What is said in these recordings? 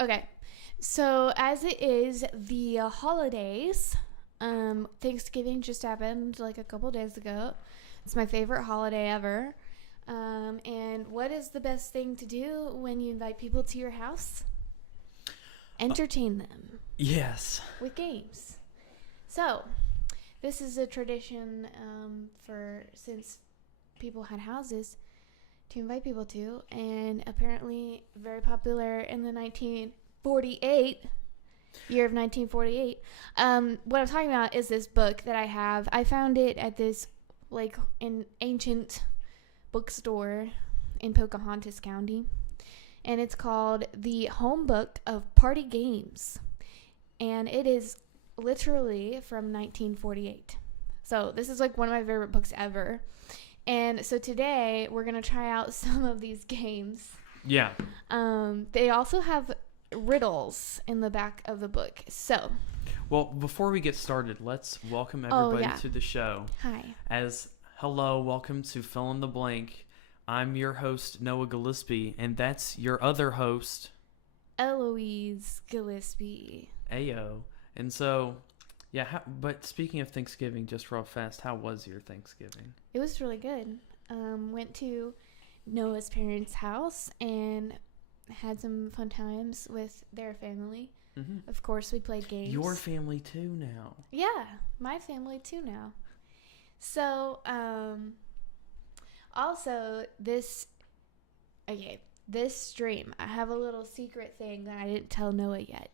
Okay. So as it is the holidays, Thanksgiving just happened like a couple days ago. It's my favorite holiday ever. And what is the best thing to do when you invite people to your house? Entertain them Yes. with games. So this is a tradition for since people had houses to invite people to, and apparently very popular in the 1948 year of 1948. What I'm talking about is this book that I have. I found it at this like an ancient bookstore in Pocahontas County, and it's called The Home Book of Party Games, and it is literally from 1948. So this is like one of my favorite books ever. And so today we're going to try out some of these games. Yeah. They also have riddles in the back of the book. So, Well, before we get started, let's welcome everybody to the show. Hi. Hello, welcome to Fill in the Blank. I'm your host, Noah Gillespie, and that's your other host, Eloise Gillespie. Ayo. And so, yeah, but speaking of Thanksgiving, just real fast, how was your Thanksgiving? It was really good. Went to Noah's parents' house and had some fun times with their family. Mm-hmm. Of course, we played games. Your family too now. Yeah, my family too now. So, also this stream, I have a little secret thing that I didn't tell Noah yet.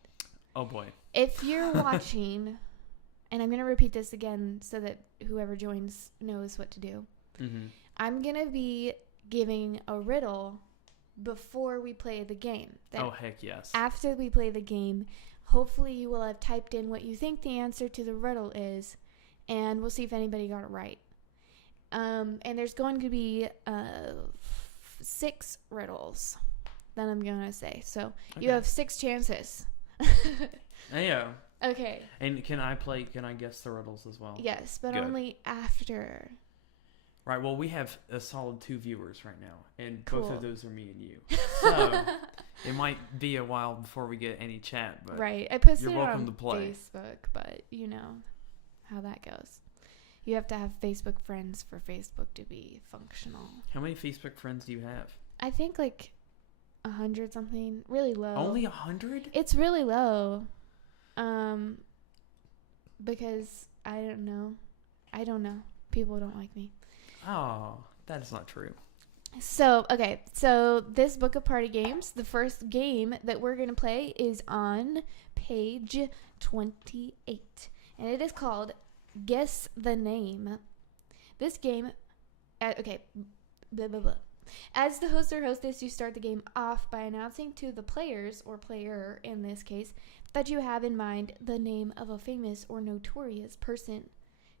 Oh boy. If you're watching, and I'm going to repeat this again so that whoever joins knows what to do. Mm-hmm. I'm going to be giving a riddle before we play the game. Oh, heck yes. After we play the game, hopefully you will have typed in what you think the answer to the riddle is, and we'll see if anybody got it right. And there's going to be 6 riddles that I'm going to say. So you have 6 chances. Yeah. Okay. And can I guess the riddles as well? Yes, but Good. only after. Right, well, we have a solid 2 viewers right now, and Cool. both of those are me and you. So, it might be a while before we get any chat, but Right. I posted you're it welcome on to play. Facebook, but you know how that goes. You have to have Facebook friends for Facebook to be functional. How many Facebook friends do you have? I think like 100 something. Really low. Only 100? It's really low. Because I don't know. People don't like me. Oh, that is not true. So, okay. So, this book of party games, the first game that we're going to play is on page 28. And it is called Guess the Name. This game, okay, blah, blah, blah. As the host or hostess, you start the game off by announcing to the players, or player in this case, that you have in mind the name of a famous or notorious person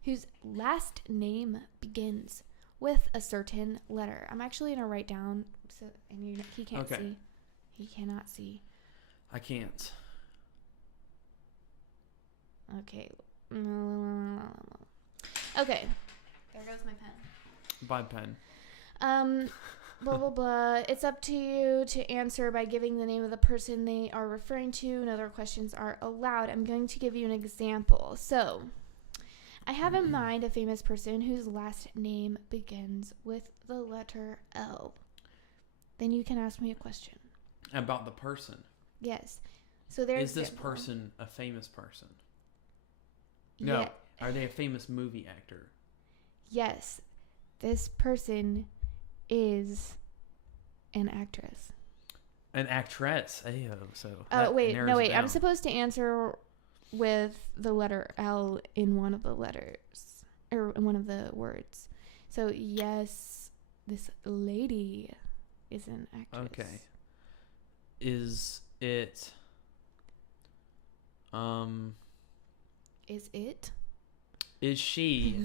whose last name begins with a certain letter. I'm actually going to write down, he can't see. He cannot see. I can't. Okay. Okay. There goes my pen. Bye, pen. Blah, blah, blah. It's up to you to answer by giving the name of the person they are referring to. No other questions are allowed. I'm going to give you an example. So, I have in mind a famous person whose last name begins with the letter L. Then you can ask me a question. About the person? Yes. So there's. Is this person a famous person? No. Yeah. Are they a famous movie actor? Yes. This person is an actress. An actress. Ayo, so. Wait. I'm supposed to answer with the letter L in one of the letters, or in one of the words. So, yes, this lady is an actress. Okay. Is it... Is it? Is she...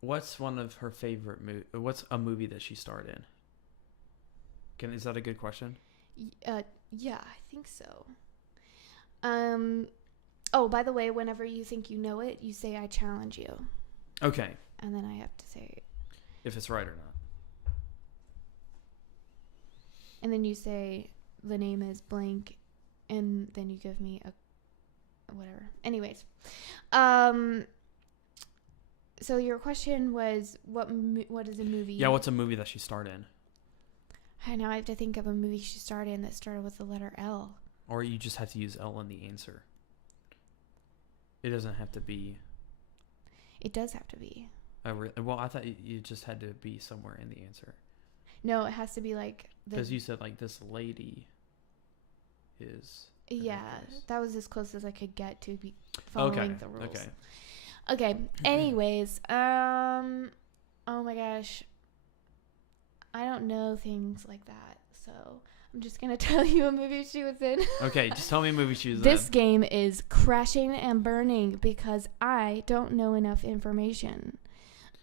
What's one of her favorite what's a movie that she starred in? Is that a good question? Yeah, I think so. Oh, by the way, whenever you think you know it, you say I challenge you. Okay. And then I have to say if it's right or not. And then you say the name is blank, and then you give me a whatever. Anyways, so your question was what is a movie? Yeah, what's a movie that she starred in? Now I have to think of a movie she starred in that started with the letter L. Or you just have to use L in the answer. It doesn't have to be. It does have to be. Well, I thought you just had to be somewhere in the answer. No, it has to be like because you said like this lady is. Yeah, that was as close as I could get to be following the rules. Okay. Anyways, oh my gosh, I don't know things like that, so I'm just gonna tell you a movie she was in. Okay, just tell me a movie she was in. This game is crashing and burning because I don't know enough information.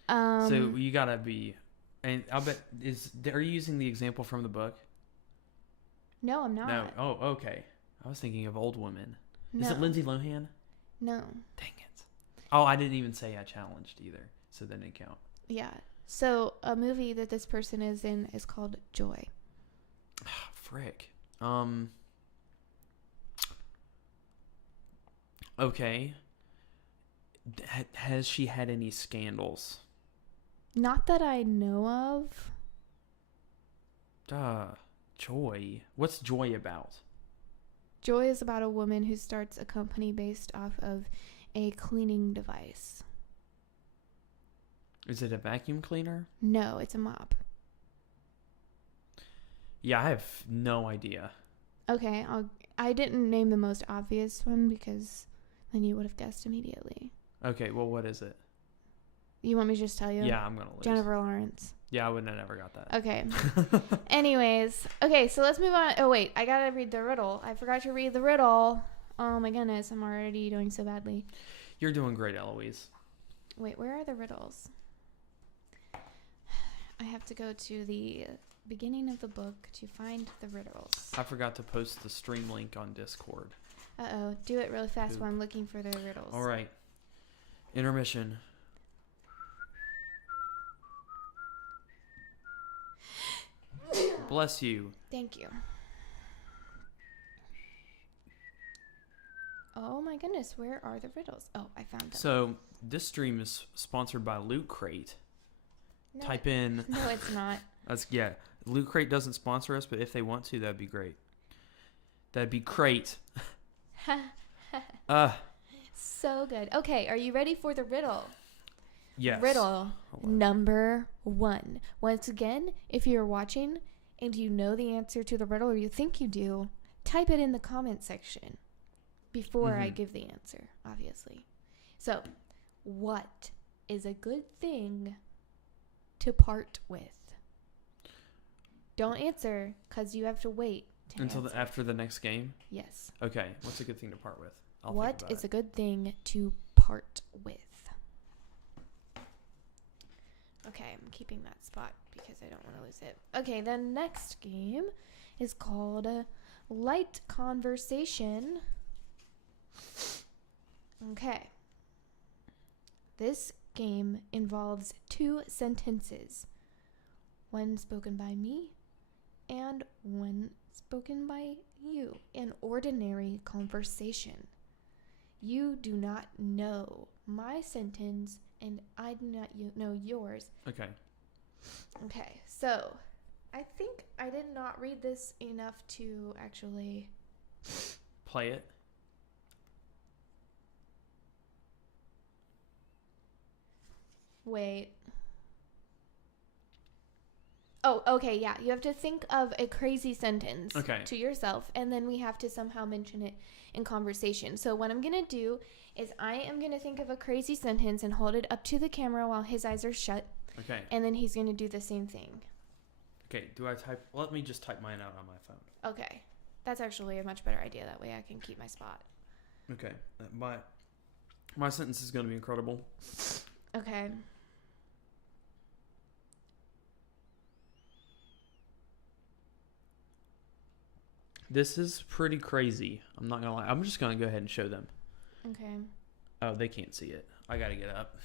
So you gotta be, and I'll bet are you using the example from the book? No, I'm not. No. Oh, okay. I was thinking of Old Women. No. Is it Lindsay Lohan? No. Dang it. Oh, I didn't even say I challenged either, so that didn't count. Yeah. So a movie that this person is in is called Joy. Frick. Okay. Has she had any scandals? Not that I know of. Joy. What's Joy about? Joy is about a woman who starts a company based off of a cleaning device. Is it a vacuum cleaner? No, it's a mop. Yeah, I have no idea. Okay, I didn't name the most obvious one because then you would have guessed immediately. Okay, well, what is it? You want me to just tell you? Yeah, I'm going to lose. Jennifer Lawrence. Yeah, I wouldn't have never got that. Okay. Anyways. Okay, so let's move on. Oh, wait. I got to read the riddle. I forgot to read the riddle. Oh, my goodness. I'm already doing so badly. You're doing great, Eloise. Wait, where are the riddles? I have to go to the beginning of the book to find the riddles. I forgot to post the stream link on Discord. Uh-oh. Do it really fast while I'm looking for the riddles. All right. Intermission. Bless you. Thank you. Oh my goodness, where are the riddles? Oh, I found them. So, this stream is sponsored by Loot Crate. No, Type in... No, it's not. Loot Crate doesn't sponsor us, but if they want to, that'd be great. That'd be great. So good. Okay, are you ready for the riddle? Yes. Riddle number 1. Once again, if you're watching and you know the answer to the riddle or you think you do, type it in the comment section before I give the answer, obviously. So, what is a good thing to part with? Don't answer because you have to wait to until answer. after the next game? Yes. Okay, what's a good thing to part with? What is a good thing to part with? Okay, I'm keeping that spot because I don't want to lose it. Okay, the next game is called Light Conversation. Okay. This game involves 2 sentences. One spoken by me and one spoken by you. An ordinary conversation. You do not know my sentence and I do not know yours. Okay. Okay, so I think I did not read this enough to actually play it. Wait. Oh, okay, yeah. You have to think of a crazy sentence to yourself, and then we have to somehow mention it in conversation. So what I'm going to do is I am going to think of a crazy sentence and hold it up to the camera while his eyes are shut. Okay. And then he's going to do the same thing. Okay, let me just type mine out on my phone. Okay. That's actually a much better idea. That way I can keep my spot. Okay. My sentence is going to be incredible. Okay. This is pretty crazy. I'm not going to lie. I'm just going to go ahead and show them. Okay. Oh, they can't see it. I got to get up.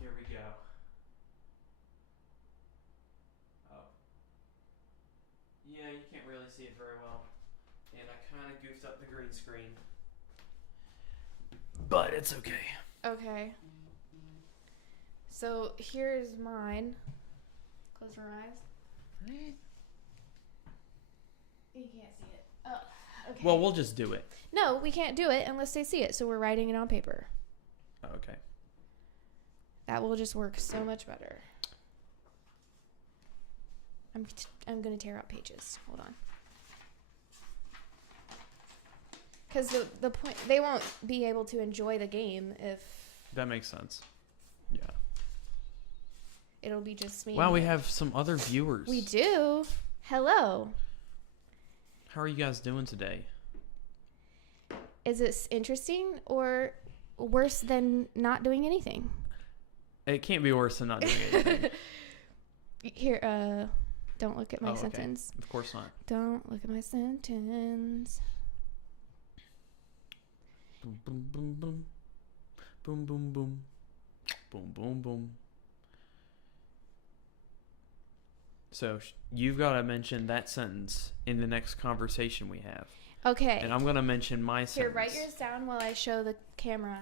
Here we go. Oh, Yeah, you can't really see it very well. And I kind of goofed up the green screen. But it's okay. Okay. So here's mine. Close your eyes. You can't see it. Oh, okay. Well, we'll just do it. No, we can't do it unless they see it. So we're writing it on paper. Okay. That will just work so much better. I'm gonna tear out pages. Hold on. Because the point, they won't be able to enjoy the game if That makes sense. Yeah. it'll be just me. Wow, we have some other viewers. We do. Hello. How are you guys doing today? Is this interesting or worse than not doing anything? It can't be worse than not doing anything. Here, don't look at my Oh, okay. sentence. Of course not. Don't look at my sentence. Boom, boom, boom, boom. Boom, boom, boom. Boom, boom, boom. So you've got to mention that sentence in the next conversation we have. Okay. And I'm going to mention my sentence. Here, write yours down while I show the camera.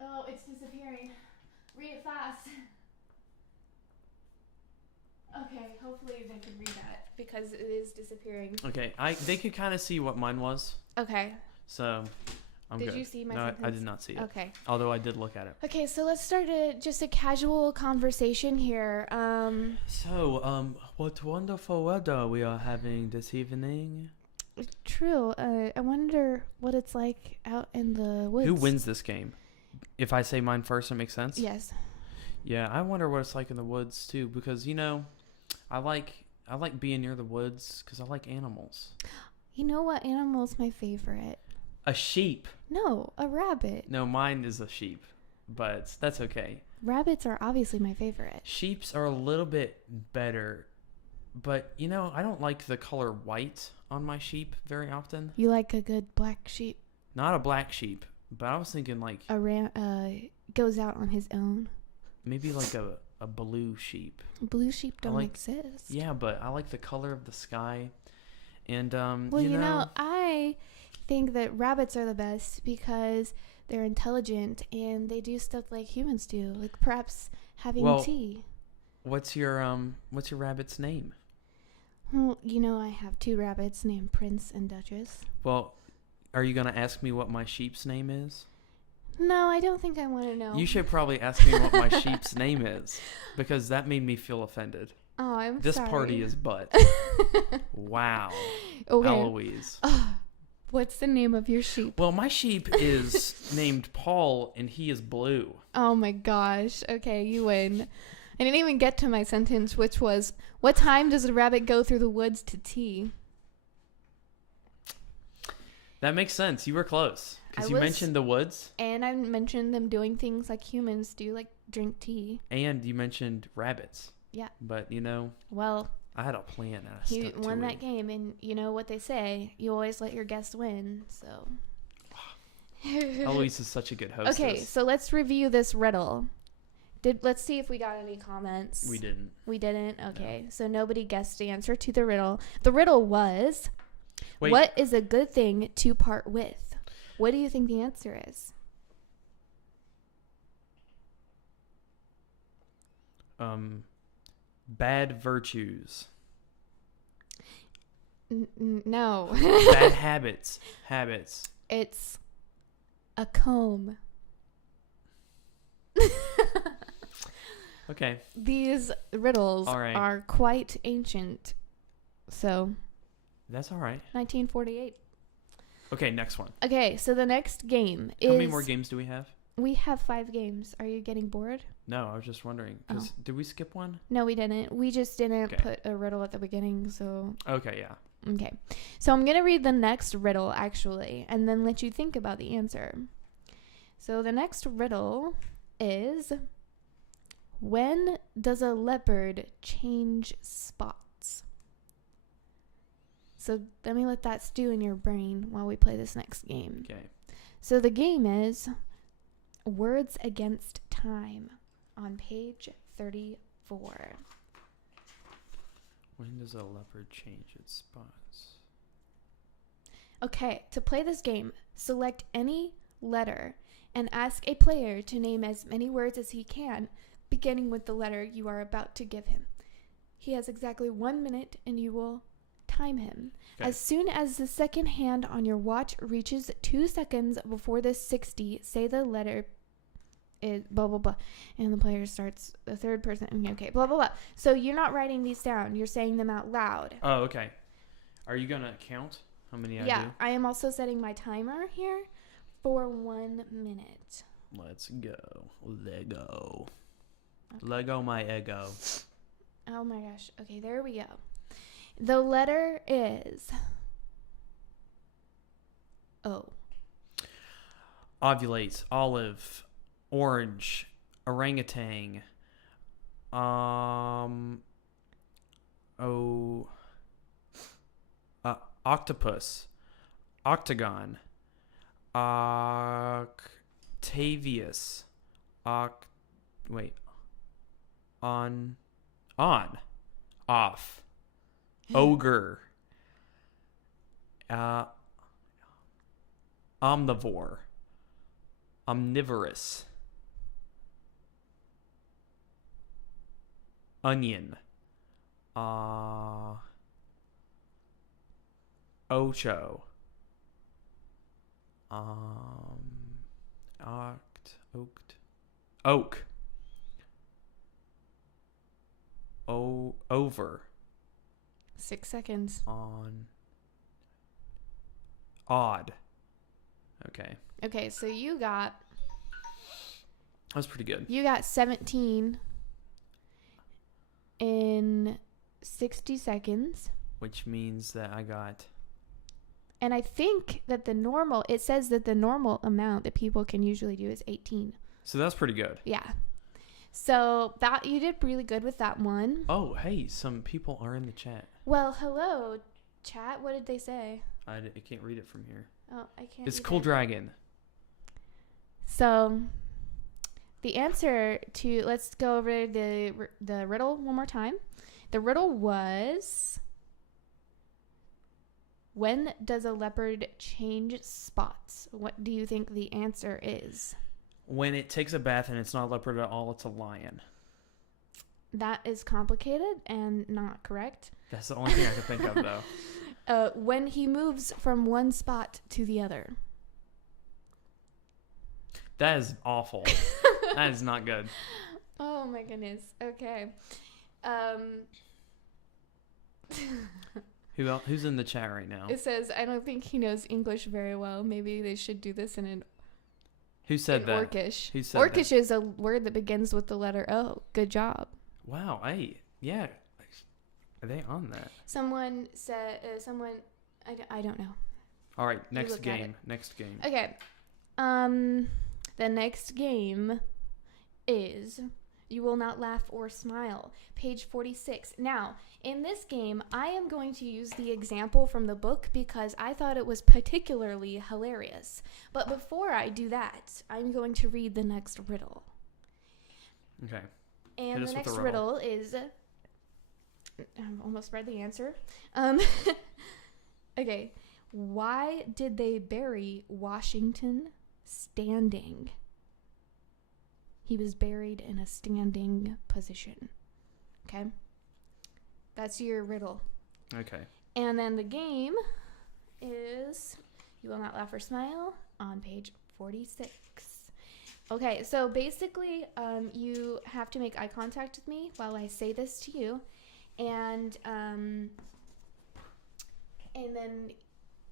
Oh, it's disappearing. Read it fast. Okay, hopefully they can read that because it is disappearing. Okay, they could kind of see what mine was. Okay. So I'm good. Did you see my No, sentence? I did not see it. Okay. Although I did look at it. Okay, so let's start just a casual conversation here. So, what wonderful weather we are having this evening. True. I wonder what it's like out in the woods. Who wins this game? If I say mine first, it makes sense? Yes. Yeah, I wonder what it's like in the woods too, because I like being near the woods because I like animals. You know what animal's my favorite? A sheep. No, a rabbit. No, mine is a sheep, but that's okay. Rabbits are obviously my favorite. Sheeps are a little bit better, but I don't like the color white on my sheep very often. You like a good black sheep? Not a black sheep, but I was thinking like Goes out on his own. maybe like a blue sheep. Blue sheep don't exist. Yeah, but I like the color of the sky. And well, I think that rabbits are the best because they're intelligent and they do stuff like humans do, like perhaps having tea. What's your rabbit's name? Well, I have two rabbits named Prince and Duchess. Well, are you gonna ask me what my sheep's name is? No, I don't think I want to know. You should probably ask me what my sheep's name is, because that made me feel offended. Oh, I'm This sorry. party is butt. Wow. Okay. Eloise. What's the name of your sheep? Well, my sheep is named Paul, and he is blue. Oh my gosh. Okay, you win. I didn't even get to my sentence, which was, what time does a rabbit go through the woods to tea? That makes sense. You were close. Because you mentioned the woods. And I mentioned them doing things like humans do, like drink tea. And you mentioned rabbits. Yeah. But, well, I had a plan and I he stuck to won that it. game, and you know what they say, you always let your guest win, so. Eloise is such a good hostess. Okay, so let's review this riddle. Let's see if we got any comments. We didn't. We didn't? Okay, so nobody guessed the answer to the riddle. The riddle was, Wait. what is a good thing to part with? What do you think the answer is? Bad virtues. No. Bad habits. It's a comb. Okay. These riddles All right. are quite ancient. So, That's all right. 1948. Okay, next one. Okay, so the next game is... How many more games do we have? We have 5 games. Are you getting bored? No, I was just wondering. Because did we skip one? No, we didn't. We just didn't Okay. put a riddle at the beginning, so... Okay, yeah. Okay. So I'm going to read the next riddle, actually, and then let you think about the answer. So the next riddle is... When does a leopard change spots? So let me let that stew in your brain while we play this next game. Okay. So the game is Words Against Time on page 34. 4. When does a leopard change its spots? Okay, to play this game, select any letter and ask a player to name as many words as he can, beginning with the letter you are about to give him. He has exactly 1 minute and you will time him. Okay. As soon as the second hand on your watch reaches 2 seconds before the 60, say the letter is blah, blah, blah. And the player starts, the third person, okay, blah, blah, blah. So you're not writing these down. You're saying them out loud. Oh, okay. Are you going to count how many I Yeah, do? I am also setting my timer here for 1 minute. Let's go. Lego. Lego my ego. Oh my gosh. Okay, there we go. The letter is O. Ovulate, olive, orange, orangutan, octopus, octagon, Octavius, off, ogre, omnivore, omnivorous, onion, ocho, oak, over, 6 seconds. on, odd. Okay, Okay, so you got that was pretty good. 17 in 60 seconds. Which means that I got And I think that it says that the normal amount that people can usually do is 18. so that's pretty good. Yeah. So that you did really good with that one. Oh, hey, some people are in the chat. Well, hello, chat. What did they say? I can't read it from here. Oh, I can't. It's either. Cool Dragon. So the answer to, let's go over the riddle one more time. The riddle was, when does a leopard change spots? What do you think the answer is? When it takes a bath and it's not a leopard at all, it's a lion. That is complicated and not correct. That's the only thing I could think of, though. When he moves from one spot to the other. That is awful. That is not good. Oh my goodness. Okay. Who's in the chat right now? It says, I don't think he knows English very well. Maybe they should do this in Who said that? Orcish. Who said Orcish that? is a word that begins with the letter O. Good job. Wow. Hey, yeah. Are they on that? Someone said, I don't know. All right. Next look at game. Next game. Okay. The next game is You Will Not Laugh or Smile, page 46. Now, in this game, I am going to use the example from the book because I thought it was particularly hilarious. But before I do that, I'm going to read the next riddle. Okay. And Hit us the with the next riddle. riddle is, I've almost read the answer. Okay. Why did they bury Washington standing? He was buried in a standing position. Okay? That's your riddle. Okay. And then the game is You Will Not Laugh or Smile on page 46. Okay, so basically, you have to make eye contact with me while I say this to you. And then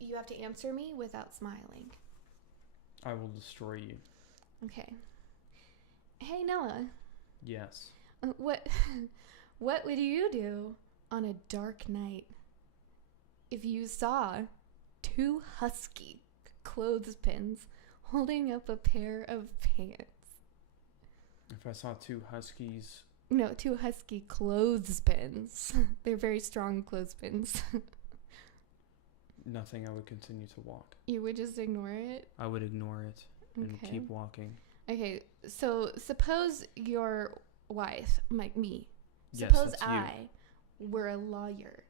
you have to answer me without smiling. I will destroy you. Okay. Hey, Noah. Yes. What would you do on a dark night if you saw two husky clothespins holding up a pair of pants? If I saw two huskies. No, two husky clothespins. They're very strong clothespins. Nothing. I would continue to walk. You would just ignore it? I would ignore it and Okay. keep walking. Okay, so suppose your wife, like me, Yes, Suppose that's you. I were a lawyer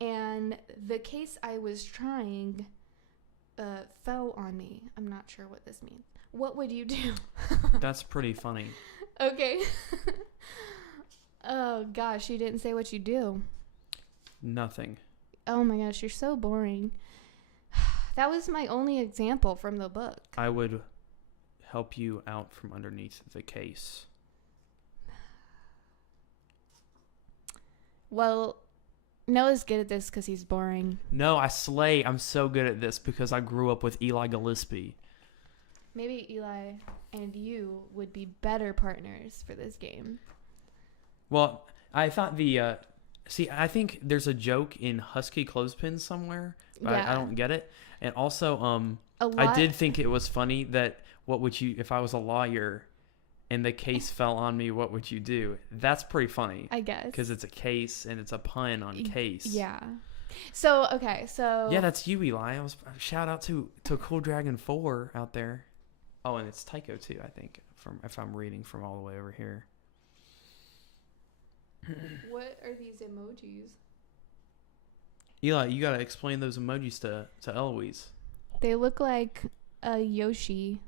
and the case I was trying fell on me. I'm not sure what this means. What would you do? That's pretty funny. Okay. Oh, gosh, you didn't say what you do. Nothing. Oh, my gosh, you're so boring. That was my only example from the book. I would help you out from underneath the case. Well, Noah's good at this because he's boring. No, I slay. I'm so good at this because I grew up with Eli Gillespie. Maybe Eli and you would be better partners for this game. Well, I thought I think there's a joke in Husky Clothespins somewhere, but I don't get it. And also, I did think it was funny that if I was a lawyer and the case fell on me, what would you do? That's pretty funny. I guess. Because it's a case and it's a pun on case. Yeah. So, okay, so... Yeah, that's you, Eli. Shout out to Cool Dragon 4 out there. Oh, and it's Tycho too, I think, if I'm reading from all the way over here. What are these emojis? Eli, you gotta explain those emojis to Eloise. They look like a Yoshi.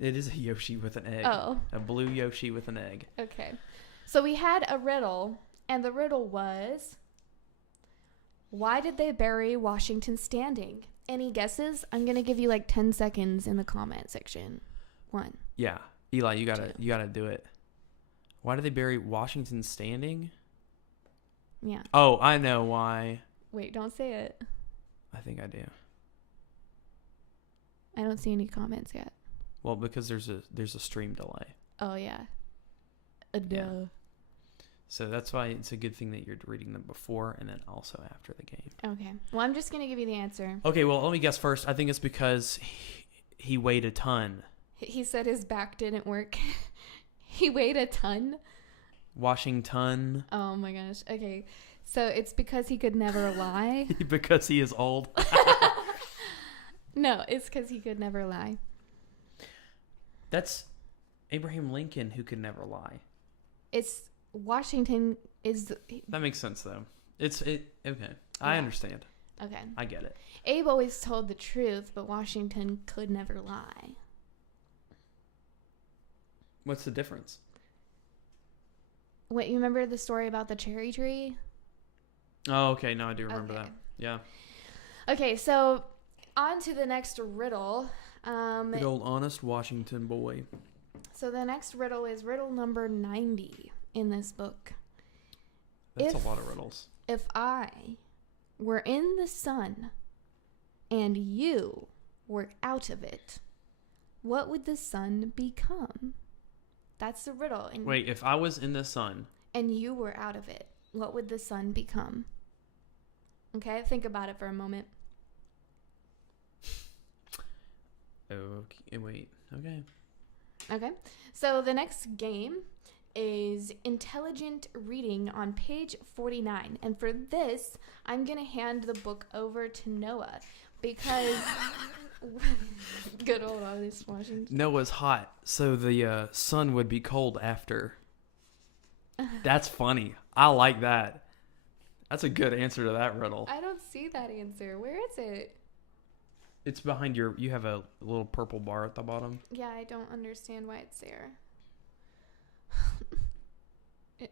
It is a Yoshi with an egg. Oh. A blue Yoshi with an egg. Okay. So we had a riddle, and the riddle was, why did they bury Washington standing? Any guesses? I'm going to give you like 10 seconds in the comment section. 1. Yeah. Eli, you gotta do it. Why did they bury Washington standing? Yeah. Oh, I know why. Wait, don't say it. I think I do. I don't see any comments yet. Well, because there's a stream delay. Oh, yeah. Duh. Yeah. So that's why it's a good thing that you're reading them before and then also after the game. Okay. Well, I'm just going to give you the answer. Okay, well, let me guess first. I think it's because he weighed a ton. He said his back didn't work. He weighed a ton. Washington. Oh, my gosh. Okay. So it's because he could never lie. Because he is old. No, it's because he could never lie. That's Abraham Lincoln who could never lie. It's Washington is... That makes sense, though. Okay. I understand. Okay. I get it. Abe always told the truth, but Washington could never lie. What's the difference? Wait, you remember the story about the cherry tree? Oh, okay. No, I do remember Okay. that. Yeah. Okay, so on to the next riddle. Good old honest Washington boy. So the next riddle is riddle number 90 in this book. That's a lot of riddles. If I were in the sun and you were out of it, what would the sun become? That's the riddle. And Wait, if I was in the sun. And you were out of it, what would the sun become? Okay, think about it for a moment. Okay, wait. Okay. Okay, so the next game is intelligent reading on page 49. And for this, I'm going to hand the book over to Noah because... Good old honest Washington. Noah's hot, so the sun would be cold after. That's funny. I like that. That's a good answer to that riddle. I don't see that answer. Where is it? It's behind you have a little purple bar at the bottom. Yeah, I don't understand why it's there.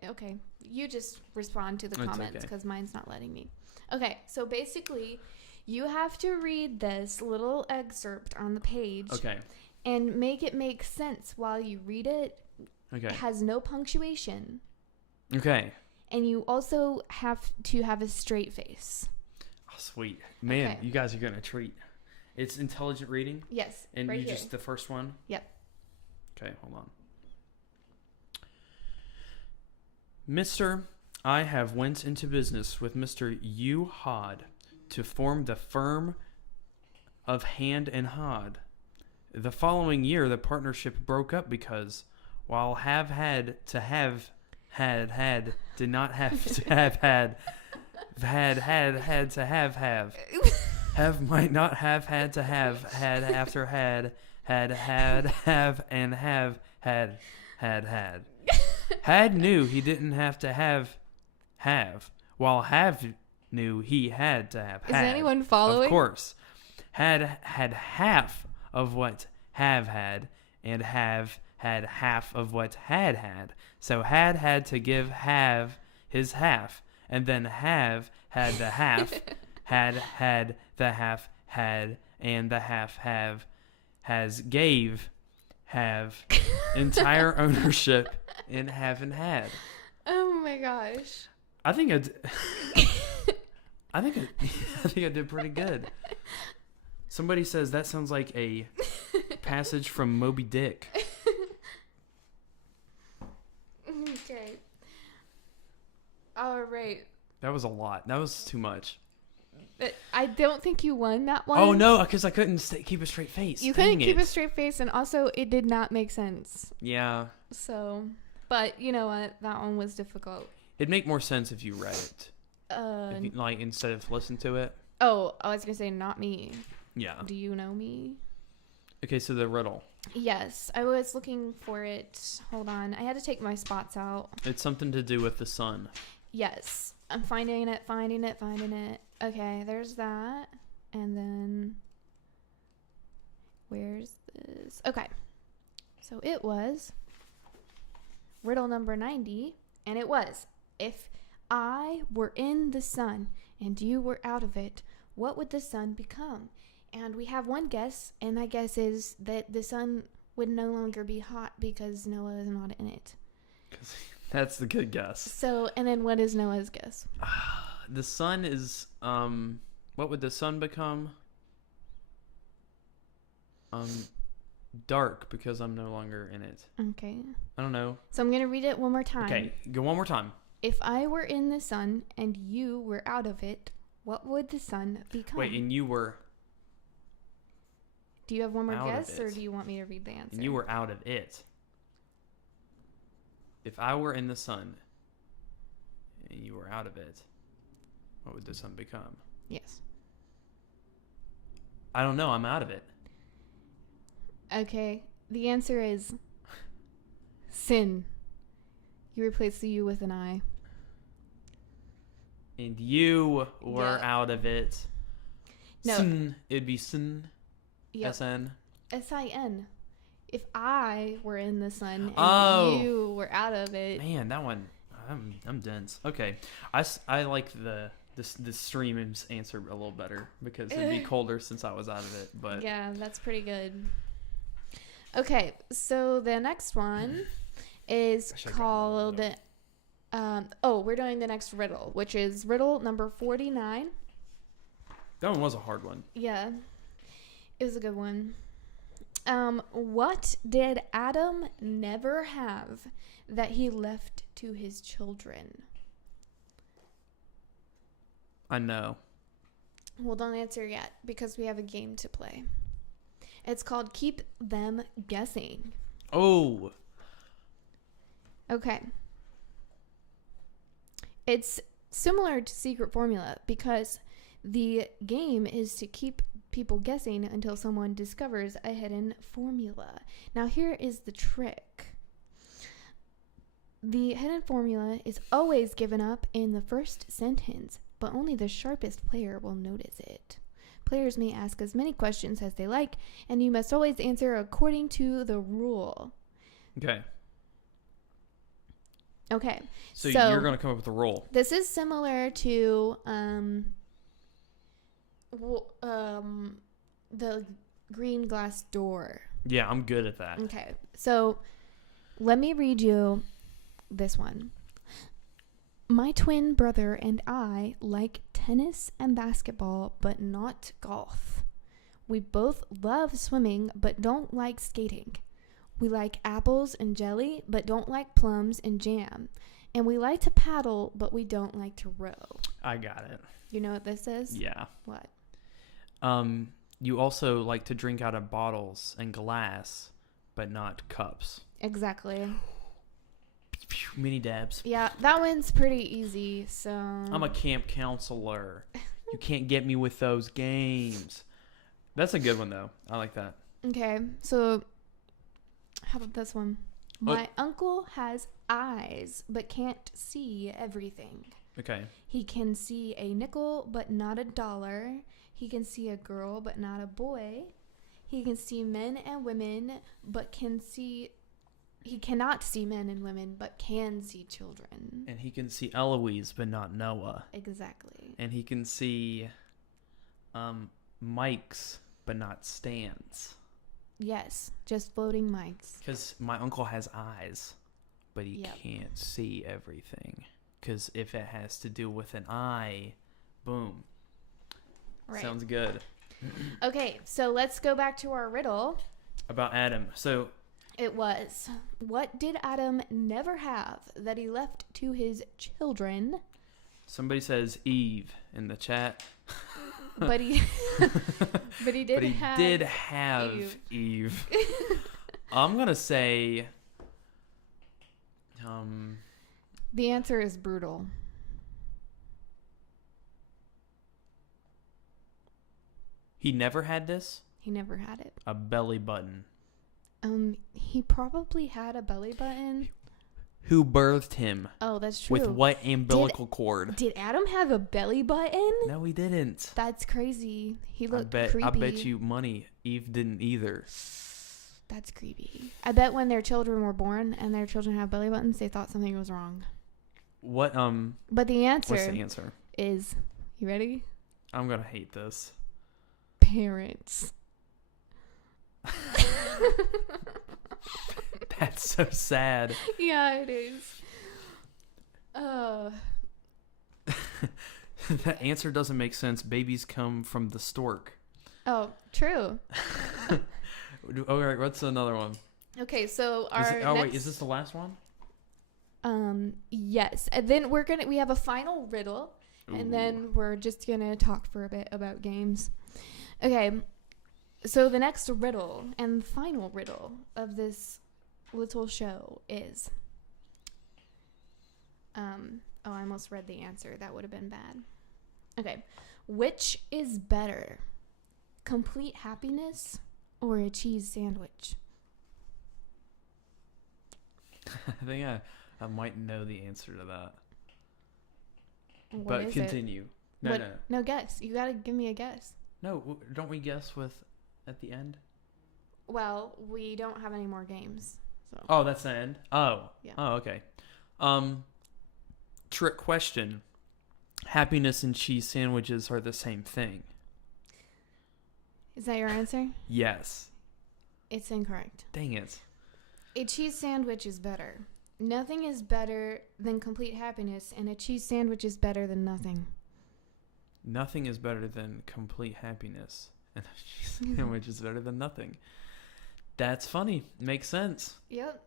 Okay, you just respond to the It's comments okay. because mine's not letting me. Okay, so basically, you have to read this little excerpt on the page Okay. and make it make sense while you read it. Okay. It has no punctuation. Okay. And you also have to have a straight face. Oh, sweet. Man, Okay. you guys are going to treat. It's intelligent reading? Yes, And right you here. just the first one? Yep. Okay, hold on. Mister, I have went into business with Mr. Yu Hod to form the firm of Hand and Hod. The following year, the partnership broke up because, while have had to have had did not have to have had to have might not have had to have had after had and have had. Had knew he didn't have to have, while have knew he had to have Is had. anyone following? Of course. Had half of what have had, and have had half of what had. So had to give have his half, and then have had the half, had the half had, and the half have, has gave have entire ownership in have and had. Oh my gosh. I think I think I did pretty good. Somebody says that sounds like a passage from Moby Dick. Okay. All right. That was a lot. That was too much. But I don't think you won that one. Oh no, because I couldn't keep a straight face. You Dang couldn't keep it. a straight face, and also it did not make sense. Yeah, So, but you know what? That one was difficult. it'd make more sense if you read it, if you, like instead of listen to it. Oh, I was gonna say not me. Yeah. Do you know me? Okay, so the riddle. Yes, I was looking for it. Hold on, I had to take my spots out. It's something to do with the sun. Yes, I'm finding it. Okay, there's that. And then, where's this? Okay, so it was riddle number 90, and it was, if I were in the sun and you were out of it, what would the sun become? And we have one guess, and that guess is that the sun would no longer be hot because Noah is not in it. That's the good guess. So, and then what is Noah's guess? The sun is what would the sun become? Dark because I'm no longer in it. Okay. I don't know. So I'm going to read it one more time. Okay, go one more time. If I were in the sun and you were out of it, what would the sun become? Wait, and you were do you have one more out of guess, or it. do you want me to read the answer? and you were out of it. If I were in the sun and you were out of it, what would the sun become? Yes. I don't know. I'm out of it. Okay. The answer is sin. You replace the U with an I. And you were Yeah. out of it. No. Sin. It'd be sin. Yep. S-N. S-I-N. If I were in the sun and Oh. you were out of it. Man, that one. I'm dense. Okay. I like the stream's answer a little better because it'd be colder since I was out of it. But Yeah, that's pretty good. Okay, so the next one is I should've gotten one of called we're doing the next riddle, which is riddle number 49. that one was a hard one. Yeah, it was a good one. What did Adam never have that he left to his children? I know. Well, don't answer yet because we have a game to play. It's called Keep Them Guessing. Oh. Okay. It's similar to Secret Formula because the game is to keep people guessing until someone discovers a hidden formula. Now, here is the trick. The hidden formula is always given up in the first sentence, but only the sharpest player will notice it. Players may ask as many questions as they like, and you must always answer according to the rule. Okay. Okay. So you're going to come up with a roll. This is similar to the green glass door. Yeah, I'm good at that. Okay. So let me read you this one. My twin brother and I like tennis and basketball, but not golf. We both love swimming, but don't like skating. We like apples and jelly, but don't like plums and jam. And we like to paddle, but we don't like to row. I got it. You know what this is? Yeah. What? You also like to drink out of bottles and glass, but not cups. Exactly. Mini dabs. Yeah, that one's pretty easy, so... I'm a camp counselor. You can't get me with those games. That's a good one, though. I like that. Okay, so how about this one? My uncle has eyes, but can't see everything. Okay. He can see a nickel, but not a dollar. He can see a girl, but not a boy. He can see men and women, but he cannot see men and women, but can see children. And he can see Eloise, but not Noah. Exactly. And he can see mics, but not stands. Yes, just floating mics. Because my uncle has eyes, but he can't see everything. Because if it has to do with an eye, boom. Right. Sounds good. Okay, so let's go back to our riddle. About Adam. So It was, what did Adam never have that he left to his children? somebody says Eve in the chat. But he did have Eve. I'm gonna say the answer is brutal. he never had this. He never had it. A belly button. He probably had a belly button. Who birthed him? Oh, that's true. With what umbilical cord? Did Adam have a belly button? No, he didn't. That's crazy. He looked I bet creepy. you money Eve didn't either. That's creepy. I bet when their children were born and their children have belly buttons, they thought something was wrong. What But the answer what's the answer? is, you ready? I'm gonna hate this. Parents. That's so sad. Yeah, it is. That answer doesn't make sense. Babies come from the stork. Oh, true. All right, what's another one? Okay, so wait, is this the last one? Yes. And then we have a final riddle, and then we're just gonna talk for a bit about games. Okay. So the next riddle and final riddle of this little show is I almost read the answer. That would have been bad. Okay. Which is better? Complete happiness or a cheese sandwich? I think I might know the answer to that. What But is continue. it? No, guess. You got to give me a guess. No, don't we guess at the end? Well, we don't have any more games. So. Oh, that's the end? Oh. Yeah. Oh, okay. Trick question. Happiness and cheese sandwiches are the same thing. Is that your answer? Yes. It's incorrect. Dang it. A cheese sandwich is better. Nothing is better than complete happiness, and a cheese sandwich is better than nothing. Nothing is better than complete happiness, and a cheese sandwich is better than nothing. That's funny. Makes sense. Yep.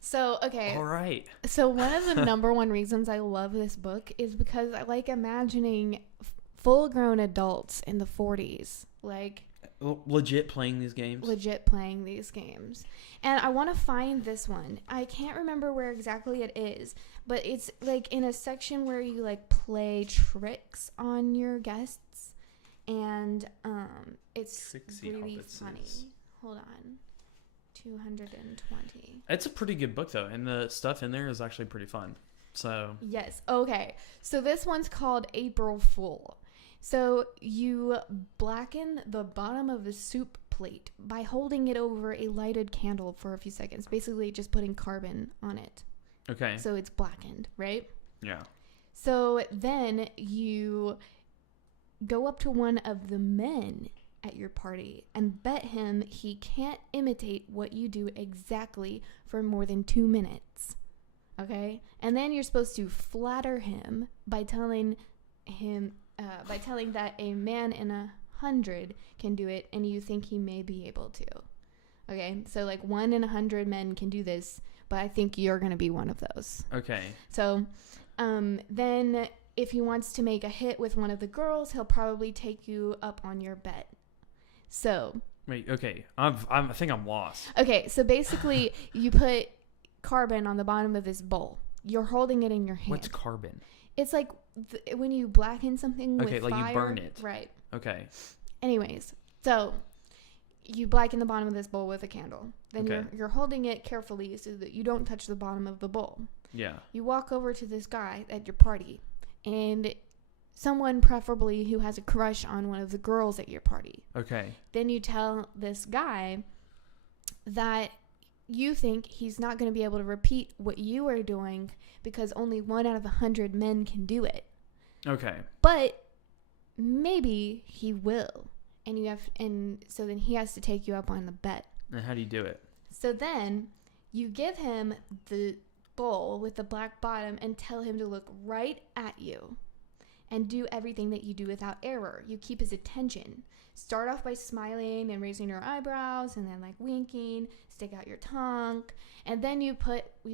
So, okay. All right. So one of the number one reasons I love this book is because I like imagining full-grown adults in the 40s, like legit playing these games. And I want to find this one. I can't remember where exactly it is, but it's like in a section where you like play tricks on your guests, and it's Trixie really Hobbitses. funny. Hold on. 220. It's a pretty good book though, and the stuff in there is actually pretty fun. So Yes. Okay. So this one's called April Fool. So you blacken the bottom of the soup plate by holding it over a lighted candle for a few seconds. Basically just putting carbon on it. okay. So it's blackened, right? Yeah. So then you go up to one of the men at your party and bet him he can't imitate what you do exactly for more than 2 minutes. Okay? And then you're supposed to flatter him by telling that a man in 100 can do it and you think he may be able to. Okay? So like 1 in 100 men can do this, but I think you're going to be one of those. Okay. So then if he wants to make a hit with one of the girls, he'll probably take you up on your bet. So Wait. Okay. I think I'm lost. okay, so basically you put carbon on the bottom of this bowl. You're holding it in your hand. What's carbon? It's like when you blacken something with Okay, like fire. you burn it. Right. Okay. Anyways, so you blacken the bottom of this bowl with a candle. Then Okay. you're holding it carefully so that you don't touch the bottom of the bowl. Yeah. You walk over to this guy at your party, and someone preferably who has a crush on one of the girls at your party. Okay. Then you tell this guy that you think he's not going to be able to repeat what you are doing because only 1 out of 100 men can do it. Okay. But maybe he will. And so then he has to take you up on the bet. And how do you do it? So then you give him the bowl with the black bottom and tell him to look right at you and do everything that you do without error. You keep his attention. Start off by smiling and raising your eyebrows and then like winking, stick out your tongue, and then you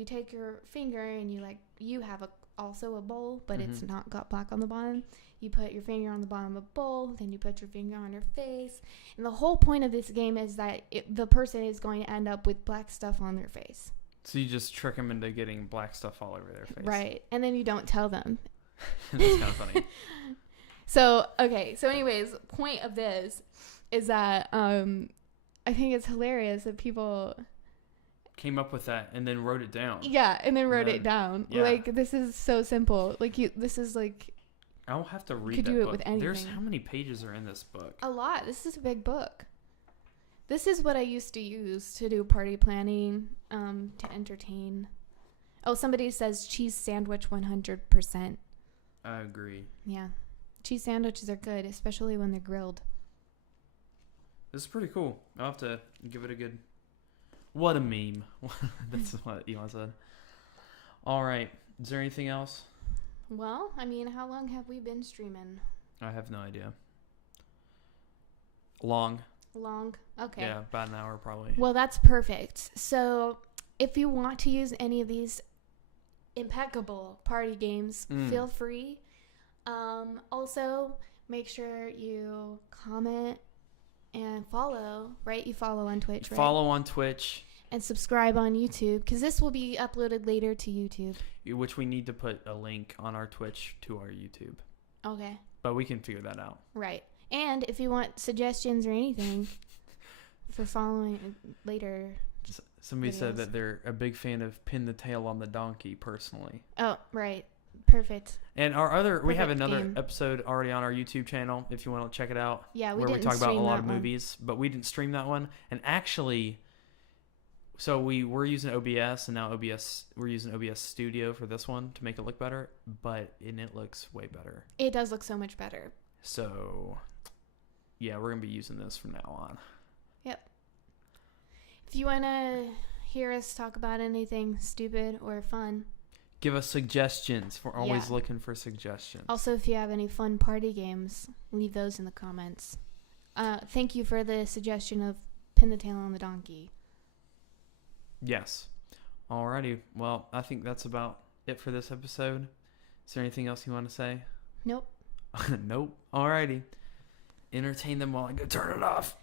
take your finger and you have also a bowl, but it's not got black on the bottom. You put your finger on the bottom of the bowl, then you put your finger on your face. And the whole point of this game is that the person is going to end up with black stuff on their face. So you just trick them into getting black stuff all over their face. Right. And then you don't tell them. That's kind of funny. So anyways, point of this is that I think it's hilarious that people Came up with that and then wrote it down. and then wrote it down. Yeah. Like, this is so simple. Like, this is like I'll have to read could that do it book. with There's anything. how many pages are in this book? a lot. This is a big book. This is what I used to use to do party planning, to entertain. Oh, somebody says cheese sandwich 100%. I agree. Yeah. Cheese sandwiches are good, especially when they're grilled. This is pretty cool. I'll have to give it a good... What a meme. That's what Elon said. All right. Is there anything else? Well, I mean, how long have we been streaming? I have no idea. Long. Long? Okay. Yeah, about an hour probably. Well, that's perfect. So, if you want to use any of these impeccable party games, feel free. Also, make sure you comment and follow, right? You follow on Twitch, right? Follow on Twitch. And subscribe on YouTube, because this will be uploaded later to YouTube. Which we need to put a link on our Twitch to our YouTube. Okay. But we can figure that out. Right. And if you want suggestions or anything for following later. Somebody said videos. that they're a big fan of Pin the Tail on the Donkey, personally. Oh, right. Perfect. And we have Perfect another game. episode already on our YouTube channel if you want to check it out. Yeah, where we talk about a lot of movies, but we didn't stream that one. And actually, so we were using OBS, and now we're using OBS Studio for this one to make it look better, and it looks way better. It does look so much better. So, yeah, we're going to be using this from now on. Yep. If you want to hear us talk about anything stupid or fun. Give us suggestions. We're always looking for suggestions. Also, if you have any fun party games, leave those in the comments. Thank you for the suggestion of Pin the Tail on the Donkey. Yes. Alrighty. Well, I think that's about it for this episode. Is there anything else you want to say? Nope. Nope. Alrighty. Entertain them while I go turn it off.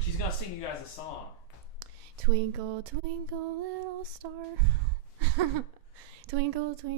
She's gonna sing you guys a song. Twinkle, twinkle, little star. Twinkle, twinkle.